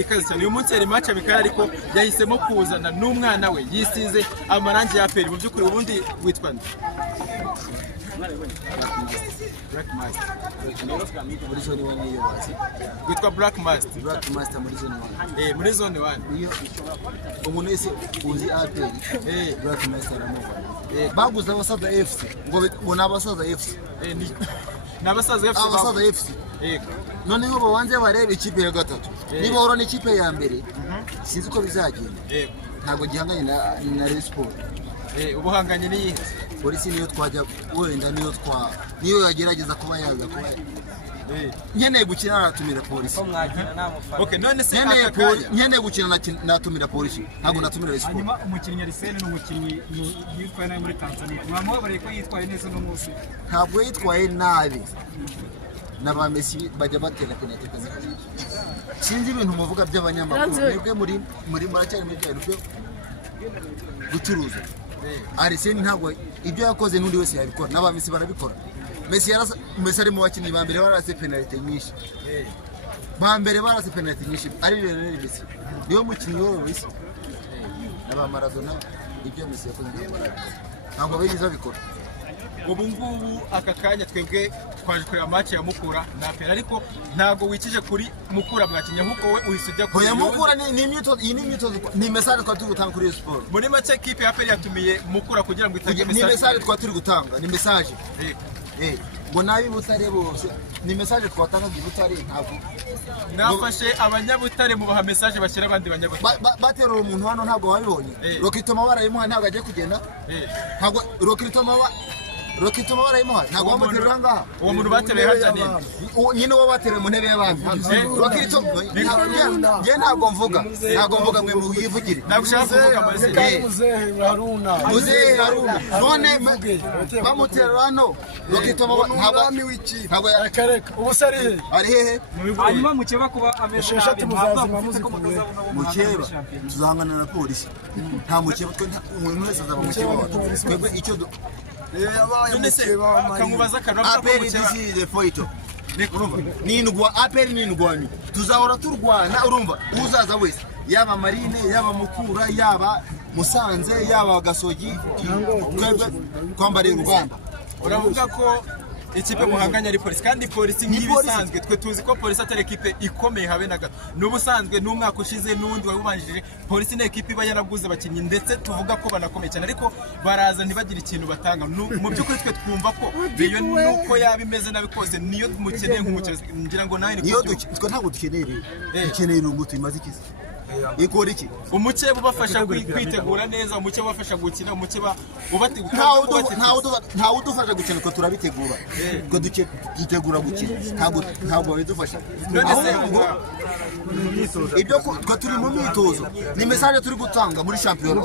ikaze cyane. Uyu munsi yari match amikara ariko yahisemo kuzana n'umwana we yisize amarangi ya APR. Mu by'ukuri ubundi witwa nde? Black Master. Muri zone 1 niyo bazi. Witwa Black Master. Black Master muri zone 1. Muri zone 1. Iyo umuntu wese uzi APR. Black Master aramuva. Baguze abasaza FC. Ngo nabasaza FC. Nabasaza FC. Abasaza FC. Noneho bawanze barebe ikipe ya gatatu. Niba horo ni ikipe ya mbere. Sinzi ko bizagenda. Ntago gihanganye na Rayon Sport. Ubuhanganye ni yihe? Polisi niyo twajya wenda niyo yagerageza kuba yaza kuba nkeneye gukina natumira polisi. Okay, none se nkeneye gukina natumira polisi ntabwo natumira Rayon Sport. Hanyuma umukinnyi Arsene n'umukinnyi yitwaye nabi muri Tanzania. Mwamubabareye ko yitwaye neza no munsi. Ntabwo yitwaye nabi. Naba Messi bajya batera penalty kazi. Sinzi ibintu muvuga by'abanyamakuru. Mwebwe muri muracyari mu byo gucuruza. Arsene ntabwo ibyo yakoze n'undi wese yabikora. Naba Messi barabikora. Messi ari mu bakinnyi ba mbere barase penalty nyinshi. Ba mbere barase penalty nyinshi. Ari rero Messi. Niyo mukinnyi wese. Naba Maradona ibyo Messi yakoze ntabwo bayigize babikora. Ubu ngubu aka kanya twebwe twaje kureba match ya Mukura na APR ariko ntago wikije kuri Mukura mwakinya huko we uhisujya kuri Mukura ni imyitozo ni message twaturi gutanga kuri Sport. Muri make equipe ya APR yatumiye Mukura kugira ngo itange message. Ni message twaturi gutanga, ni message. Ngo nabi Butare bose ni message twatanga Butare ntabwo nafashe abanyabutare mu baha message bashyira abandi banyabutare batero umuntu hano ntabwo wabibonye. Rokitoma barayimuha ntabwo agiye kugenda. Ntabwo Rokitoma barayimuha ntabwo bamuterura ngaha. Uwo muntu batereye hajya nyine uwo batereye mu ntebe y'abandi. Rokitoma je ntabwo mvuga mwe muyivugire. Nagushaka kuvuga Muzehe Haruna none bamuterura hano. Rokitoma ntabwo yakareka ubusari ari hehe. Hanyuma mukeba kuba amesheshatu muzazima muzikuye mukeba tuzangana na polisi. Nta mukeba twe umuntu wese azaba mukeba. Twebwe icyo kamubaza APR disize foito nindwa APR nindwanyu tuzahora turwana urumva uzaza wese yaba Marine yaba Mukura yaba Musanze yaba Gasogi twebwe kwambara urugamba. Uravuga ko ikipe muhanganya ari polisi kandi polisi nk'ibisanzwe twe tuzi ko polisi atari equipe ikomeye habe na gato. N'ubusanzwe n'umwaka ushize n'undi wabubanjije polisi ni equipe iba yaraguze abakinnyi ndetse tuvuga ko banakomeye cyane ariko baraza ntibagira ikintu batanga. Mu by'ukuri twe twumva ko iyo nuko yabimeze nabikoze niyo mukeneye nk'umukino ngira ngo nawe niyo twe ntabwo dukeneye rungu tumaze ikizi. Ikora iki? Umukeba ubafasha kwitegura neza, umukeba ubafasha gukina, umukeba ntawe udufasha gukina ko turabitegura. Ko dutegura gukina. Ntabwo bidufasha. Ibyo ko turi mu myitozo. Ni message turi gutanga muri champion.